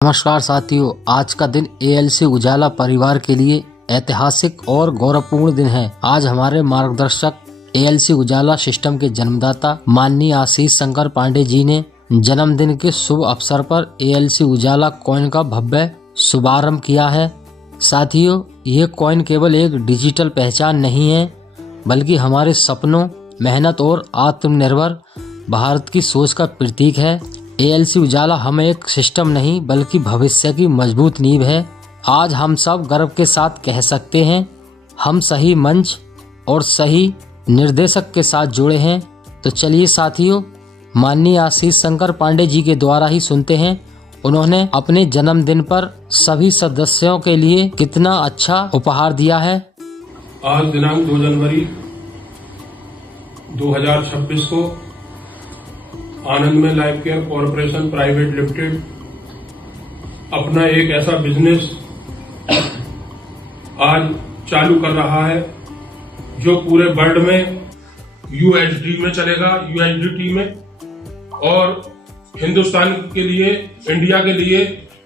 नमस्कार साथियों, आज का दिन एएलसी उजाला परिवार के लिए ऐतिहासिक और गौरवपूर्ण दिन है। आज हमारे मार्गदर्शक एएलसी उजाला सिस्टम के जन्मदाता माननीय आशीष शंकर पांडे जी ने जन्मदिन के शुभ अवसर पर एएलसी उजाला कॉइन का भव्य शुभारंभ किया है। साथियों, ये कॉइन केवल एक डिजिटल पहचान नहीं है, बल्कि हमारे सपनों, मेहनत और आत्मनिर्भर भारत की सोच का प्रतीक है। एएलसी उजाला हमें एक सिस्टम नहीं बल्कि भविष्य की मजबूत नींव है। आज हम सब गर्व के साथ कह सकते हैं, हम सही मंच और सही निर्देशक के साथ जुड़े हैं। तो चलिए साथियों, माननीय आशीष शंकर पांडे जी के द्वारा ही सुनते हैं उन्होंने अपने जन्मदिन पर सभी सदस्यों के लिए कितना अच्छा उपहार दिया है। आज दिनांक 2 जनवरी 2026 को आनंद में life care corporation private limited अपना एक ऐसा बिजनेस आज चालू कर रहा है जो पूरे वर्ल्ड में यूएसडी में चलेगा, यूएसडीटी में, और हिंदुस्तान के लिए, इंडिया के लिए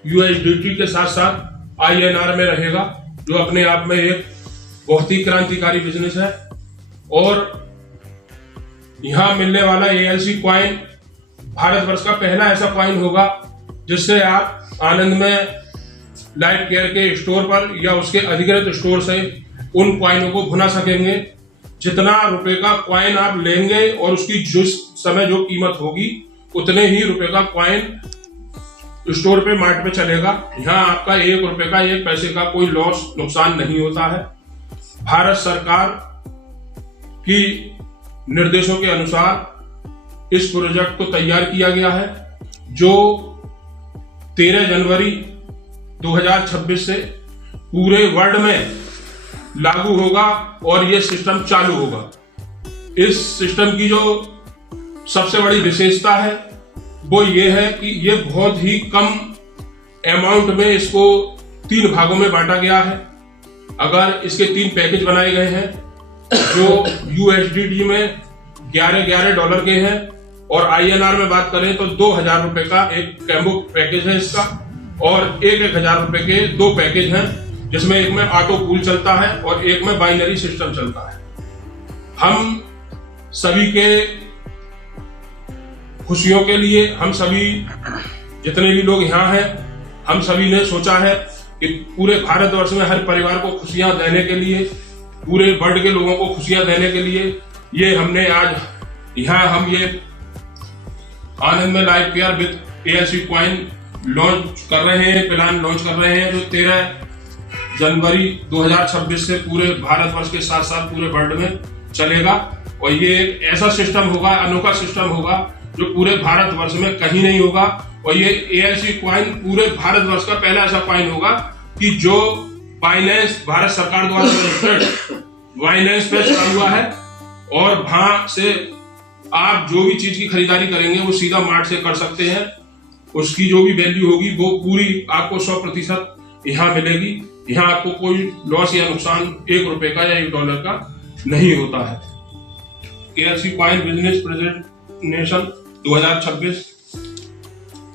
यूएसडीटी के साथ साथ आईएनआर में रहेगा, जो अपने आप में एक बहुत ही क्रांतिकारी बिजनेस है। और यहां मिलने वाला एएलसी कॉइन भारतवर्ष का पहला ऐसा कॉइन होगा जिससे आप आनंद में लाइफ केयर के स्टोर पर या उसके अधिकृत स्टोर से उन कॉइनों को भुना सकेंगे। जितना रुपए का कॉइन आप लेंगे और उसकी जिस समय जो कीमत होगी उतने ही रुपए का कॉइन स्टोर पे, मार्ट पे चलेगा। यहाँ आपका 1 रुपए का 1 पैसे का कोई लॉस, नुकसान नहीं होता है। भारत सरकार की निर्देशों के अनुसार इस प्रोजेक्ट को तैयार किया गया है, जो 13 जनवरी 2026 से पूरे वर्ल्ड में लागू होगा और ये सिस्टम चालू होगा। इस सिस्टम की जो सबसे बड़ी विशेषता है वो ये है कि ये बहुत ही कम अमाउंट में इसको 3 भागों में बांटा गया है। अगर इसके 3 पैकेज बनाए गए हैं जो यूएसडीटी में $11 के हैं, और आईएनआर में बात करें तो 2000 रुपए का एक कैम्बो पैकेज है इसका, और 1000 रुपए के 2 पैकेज हैं, जिसमें एक में ऑटो पूल चलता है और एक में बाइनरी सिस्टम चलता है। हम सभी के खुशियों के लिए, हम सभी जितने भी लोग यहाँ हैं, हम सभी ने सोचा है कि पूरे भारतवर्ष में हर परिवार को खुशियां देने के लिए, पूरे वर्ल्ड के लोगों को खुशियां देने के लिए ये हमने आज यहाँ हम ये आनंद में life care with ALC coin launch कर रहे हैं, प्लान लॉन्च कर रहे हैं, जो 13 जनवरी 2026 से पूरे भारतवर्ष के साथ साथ पूरे वर्ल्ड में चलेगा। और ये एक ऐसा सिस्टम होगा, अनोखा सिस्टम होगा जो पूरे भारतवर्ष में कहीं नहीं होगा। और ये एएलसी कॉइन पूरे भारतवर्ष का पहला ऐसा कॉइन होगा कि जो बाइनेंस, भारत सरकार द्वारा रजिस्टर्ड बाइनेंस पे चला हुआ है, और वहां से आप जो भी चीज की खरीदारी करेंगे वो सीधा मार्ट से कर सकते हैं। उसकी जो भी वैल्यू होगी वो पूरी आपको 100% यहाँ मिलेगी। यहाँ आपको कोई लॉस या नुकसान 1 रुपए का या $1 का नहीं होता है। एएलसी कॉइन बिजनेस प्रेजेंटेशन 2026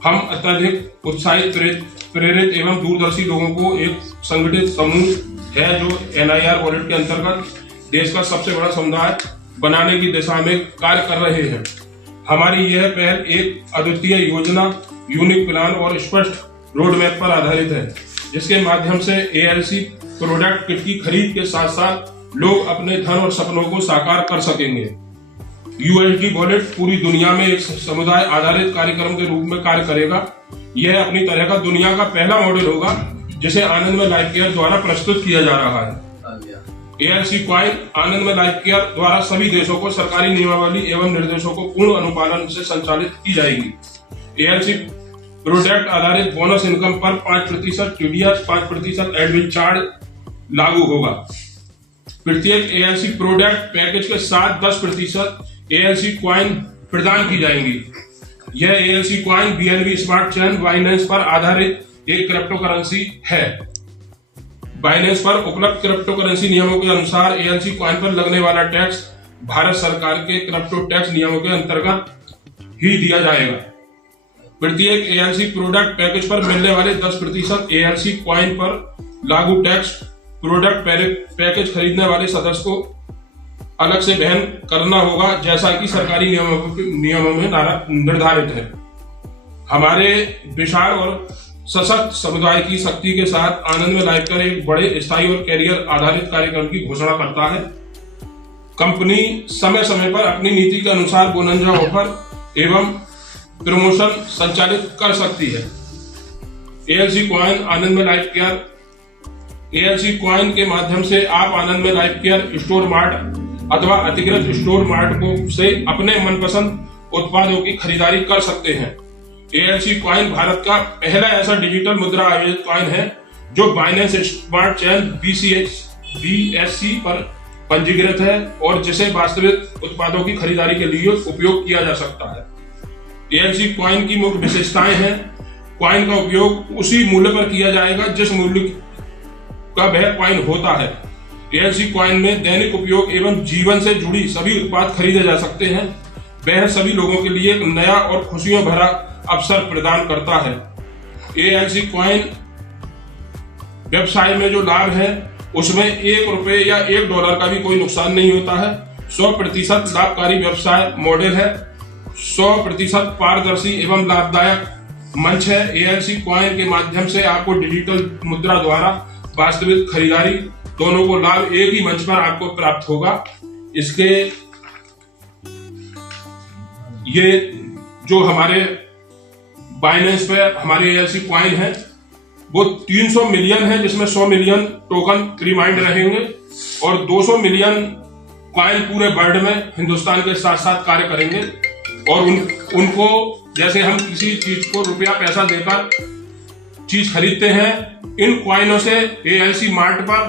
हम अत्यधिक उत्साहित, प्रेरित एवं दूरदर्शी लोगों को एक संगठित समूह है जो एनआईआर वॉलेट के अंतर्गत देश का सबसे बड़ा समुदाय बनाने की दिशा में कार्य कर रहे हैं। हमारी यह पहल एक अद्वितीय योजना, यूनिक प्लान और स्पष्ट रोड मैप पर आधारित है, जिसके माध्यम से एएलसी प्रोडक्ट किट की खरीद के साथ साथ लोग अपने धन और सपनों को साकार कर सकेंगे। यूएसडी वॉलेट पूरी दुनिया में एक समुदाय आधारित कार्यक्रम के रूप में कार्य करेगा। यह अपनी तरह का दुनिया का पहला मॉडल होगा जिसे आनंद में लाइफ केयर द्वारा प्रस्तुत किया जा रहा है। एएलसी कॉइन आनंद में लाइफ केयर द्वारा सभी देशों को सरकारी नियमावली एवं निर्देशों को पूर्ण अनुपालन से संचालित की जाएगी। एएलसी प्रोडक्ट आधारित बोनस इनकम पर 5% टीडीएस, 5% एडमिन चार्ज लागू होगा। प्रत्येक एएलसी प्रोडक्ट पैकेज के साथ 10% एएलसी कॉइन प्रदान की जाएंगी। यह ALC coin BNB smart chain Binance पर आधारित एक क्रिप्टो करेंसी है। बाइनेंस पर उपलब्ध क्रिप्टो करेंसी नियमों के अनुसार एएलसी कॉइन पर लगने वाला टैक्स भारत सरकार के क्रिप्टो टैक्स नियमों के अंतर्गत ही दिया जाएगा। प्रत्येक एएलसी प्रोडक्ट पैकेज पर मिलने वाले 10% एएलसी कॉइन पर लागू टैक्स प्रोडक्ट पैकेज खरीदने वाले सदस्य को अलग से वहन करना होगा, जैसा कि सरकारी नियमों में निर्धारित है। हमारे विशाल और सशक्त समुदाय की शक्ति के साथ आनंद में लाइफ केयर एक बड़े स्थायी और कैरियर आधारित कार्यक्रम की घोषणा करता है। कंपनी समय समय पर अपनी नीति के अनुसार बोनंजा ऑफर एवं प्रमोशन संचालित कर सकती है। एएलसी कॉइन आनंद में लाइफ केयर एएलसी कॉइन के माध्यम से आप आनंद में लाइफ केयर स्टोर मार्ट अथवा अधिकृत स्टोर मार्ट को से अपने मनपसंद उत्पादों की खरीदारी कर सकते हैं। एएलसी कॉइन भारत का पहला ऐसा डिजिटल मुद्रा आयोजित कॉइन है जो बाइनेंस स्मार्ट चेन BSC पर पंजीकृत है और जिसे वास्तविक उत्पादों की खरीदारी के लिए उपयोग किया जा सकता है। एएलसी कॉइन की मुख्य विशेषताएं हैं। कॉइन का उपयोग उसी मूल्य पर किया जाएगा जिस मूल्य का वह कॉइन होता है। एएलसी कॉइन में दैनिक उपयोग एवं जीवन से जुड़ी सभी उत्पाद खरीदे जा सकते हैं। वह सभी लोगों के लिए एक नया और खुशियों भरा अवसर प्रदान करता है। एएलसी कॉइन व्यवसाय में जो लाभ है उसमें ₹1 या $1 का भी कोई नुकसान नहीं होता है। 100% लाभकारी व्यवसाय मॉडल है। 100% पारदर्शी एवं लाभदायक मंच है। एएलसी कॉइन के माध्यम से आपको डिजिटल मुद्रा द्वारा वास्तविक खरीदारी दोनों को लाभ एक ही मंच पर आपको प्राप्त होगा। इसके ये जो हमारे बाइनेंस पे हमारे एएलसी कॉइन है वो 300 मिलियन है, जिसमें 100 मिलियन टोकन रिमाइंड रहेंगे और 200 मिलियन कॉइन पूरे वर्ल्ड में हिंदुस्तान के साथ साथ कार्य करेंगे। और उनको जैसे हम किसी चीज को रुपया पैसा देकर चीज खरीदते हैं, इन कॉइनों से एएलसी मार्ट पर,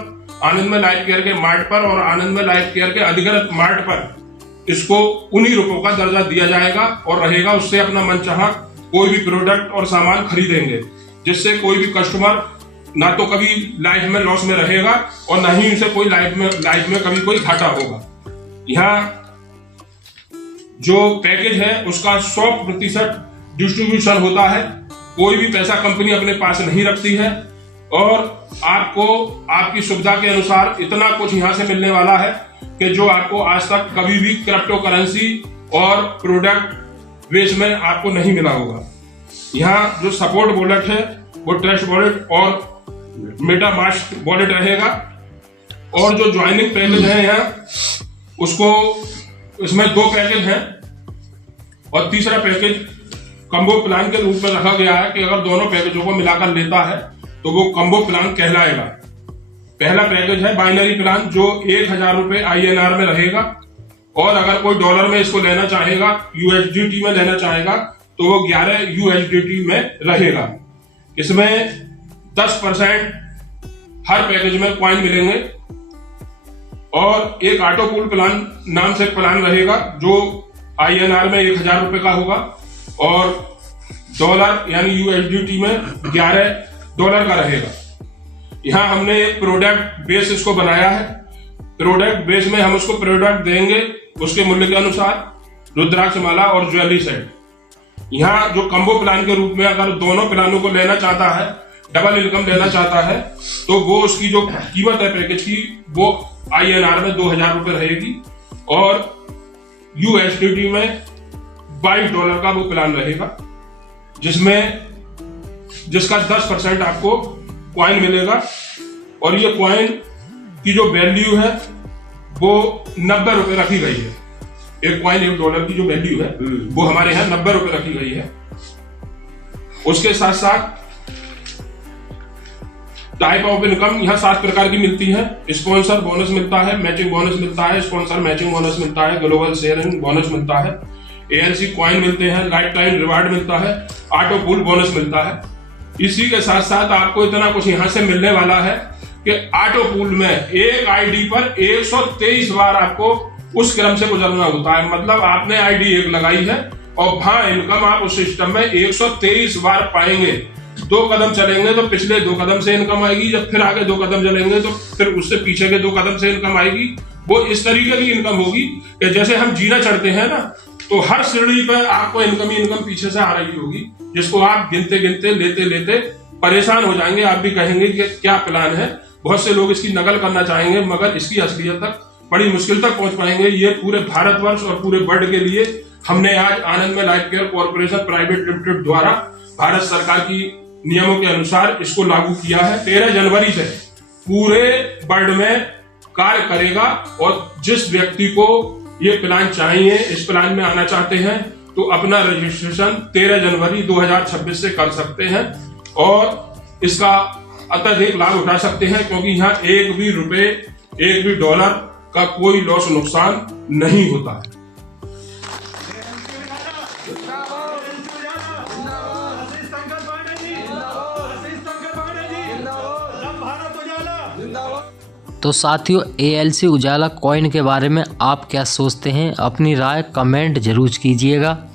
आनंद में लाइफ केयर के मार्ट पर और आनंद में लाइफ केयर के अधिकृत मार्ट पर इसको उन्हीं रुपयों का दर्जा दिया जाएगा और रहेगा। उससे अपना मनचाहा कोई भी प्रोडक्ट और सामान खरीदेंगे, जिससे कोई भी कस्टमर ना तो कभी लाइफ में लॉस में रहेगा और ना ही उसे कोई लाइफ में कभी कोई घाटा होगा। यहाँ जो पैकेज है उसका 100% डिस्ट्रीब्यूशन होता है। कोई भी पैसा कंपनी अपने पास नहीं रखती है और आपको आपकी सुविधा के अनुसार इतना कुछ यहाँ से मिलने वाला है कि जो आपको आज तक कभी भी क्रिप्टो करेंसी और प्रोडक्ट बेस में आपको नहीं मिला होगा। यहाँ जो सपोर्ट वॉलेट है वो ट्रस्ट वॉलेट और मेटामास्क वॉलेट रहेगा। और जो ज्वाइनिंग पैकेज है यहाँ उसको, इसमें 2 पैकेज हैं और तीसरा पैकेज कम्बो प्लान के रूप में रखा गया है कि अगर दोनों पैकेजों को मिलाकर लेता है तो वो कम्बो प्लान कहलाएगा। पहला पैकेज है बाइनरी प्लान जो ₹1000 INR में रहेगा और अगर कोई डॉलर में इसको लेना चाहेगा, USDT में लेना चाहेगा तो वो 11 USDT में रहेगा। इसमें 10% हर पैकेज में कॉइन मिलेंगे और एक ऑटो पूल प्लान नाम से प्लान रहेगा जो INR में ₹1000 का होगा और डॉलर यानी USDT में $11 का रहेगा। यहाँ हमने एक प्रोडक्ट बेस इसको बनाया है। प्रोडक्ट बेस में हम उसको प्रोडक्ट देंगे उसके मूल्य के अनुसार, रुद्राक्ष माला और ज्वेलरी सेट। यहाँ जो कम्बो प्लान के रूप में अगर दोनों प्लानों को लेना चाहता है, डबल इनकम लेना चाहता है, तो वो उसकी जो कीमत है पैकेज की वो INR में $2000 रहेगी और USDT में $22 का वो प्लान रहेगा, जिसका 10% आपको कॉइन मिलेगा। और ये कॉइन की जो वैल्यू है वो ₹90 रखी गई है। एक कॉइन $1 की जो वैल्यू है वो हमारे यहाँ ₹90 रखी गई है। उसके साथ साथ टाइप ऑफ इनकम यहाँ 7 प्रकार की मिलती है। स्पॉन्सर बोनस मिलता है, मैचिंग बोनस मिलता है, स्पॉन्सर मैचिंग बोनस मिलता है, ग्लोबल शेयरिंग बोनस मिलता है, एएलसी कॉइन मिलते हैं, लाइफ टाइम रिवार्ड मिलता है, ऑटो पूल बोनस मिलता है। इसी के साथ साथ आपको इतना कुछ यहाँ से मिलने वाला है कि ऑटो पूल में एक आईडी पर 123 बार आपको उस क्रम से गुजरना होता है। मतलब आपने आईडी 1 लगाई है और वहां इनकम आप उस सिस्टम में 123 बार पाएंगे। 2 कदम चलेंगे तो पिछले 2 कदम से इनकम आएगी, जब फिर आगे 2 कदम चलेंगे तो फिर उससे पीछे के 2 कदम से इनकम आएगी। वो इस तरीके की इनकम होगी कि जैसे हम जीना चढ़ते हैं ना, तो हर श्रेणी पर आपको इनकम ही इनकम पीछे से आ रही होगी, जिसको आप गिनते गिनते लेते लेते परेशान हो जाएंगे। आप भी कहेंगे कि क्या प्लान है। बहुत से लोग इसकी नकल करना चाहेंगे, मगर इसकी असलियत तक बड़ी मुश्किल तक पहुंच पाएंगे। ये पूरे भारतवर्ष और पूरे वर्ल्ड के लिए हमने आज आनंद में life care corporation private limited द्वारा भारत सरकार की नियमों के अनुसार इसको लागू किया है। 13 जनवरी से पूरे वर्ल्ड में कार्य करेगा और जिस व्यक्ति को ये प्लान चाहिए, इस प्लान में आना चाहते हैं, तो अपना रजिस्ट्रेशन 13 जनवरी 2026 से कर सकते हैं और इसका अत्यधिक लाभ उठा सकते हैं, क्योंकि यहाँ एक भी रुपए, एक भी डॉलर का कोई लॉस नुकसान नहीं होता है। तो साथियों, ALC उजाला कॉइन के बारे में आप क्या सोचते हैं? अपनी राय कमेंट जरूर कीजिएगा।